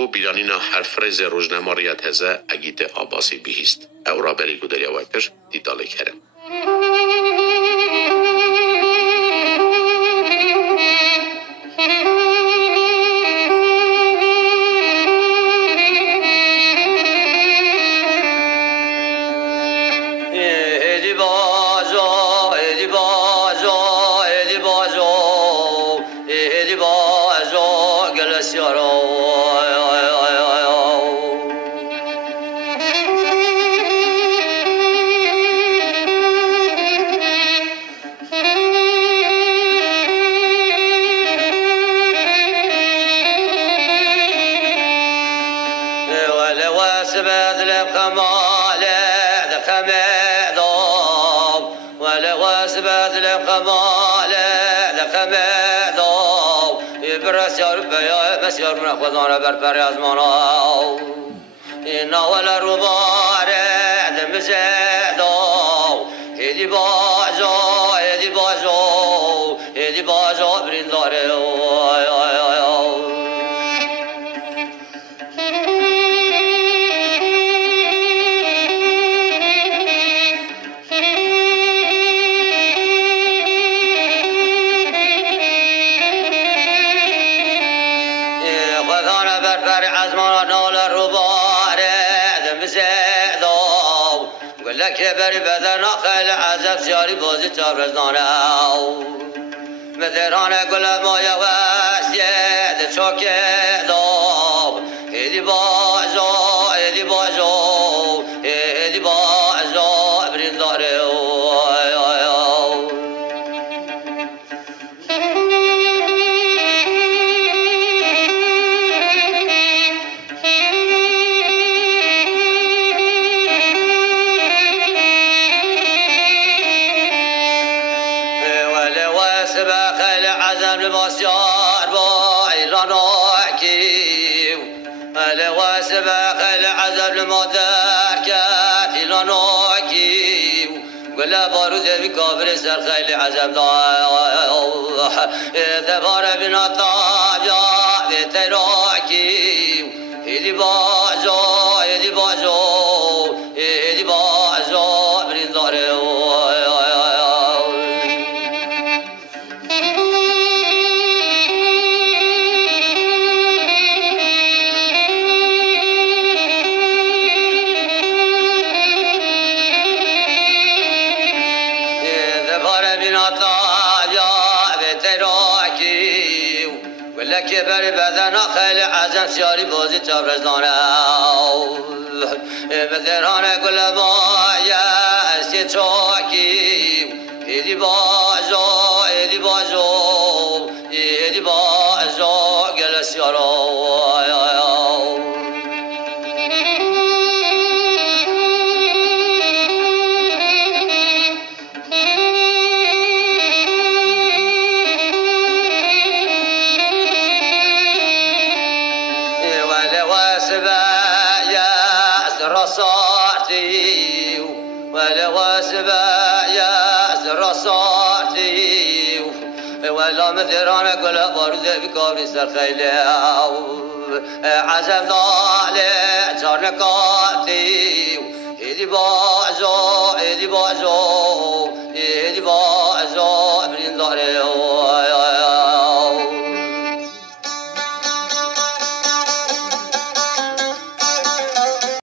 و بیرانینا حرفرز روزناماریت هزه اگیت آباسی بیهیست. او را بری گودریا وکر دیداله کرم. بسیار من خودانه بر پر از مانا این اول رو باره دم زداو هدی بازا هدی بازا هدی بازا برینداره که بری بدن خیلی عذاب سیاری بازی تابرزنانه مدرانه گل مایه و سید چاک داب ایدی بازا ایدی بازا ایدی بازا برینداره ولا بارود بكابر سر خيل عزم ضاع دبار بنا طاجا بتراكي هدي بازو هدي بازو هدي بازو برينداره که بری بدن خیلی عزم سیاری بازی تابرزنانه بدرانه گل مایه استی چاکی ایدی بازو ایدی بازو ایدی بازو گل سیارا ولا مدرانه كل بارود بكابري سر خيله عزم ضاله جانكاتي هدي بازو هدي بازو هدي بازو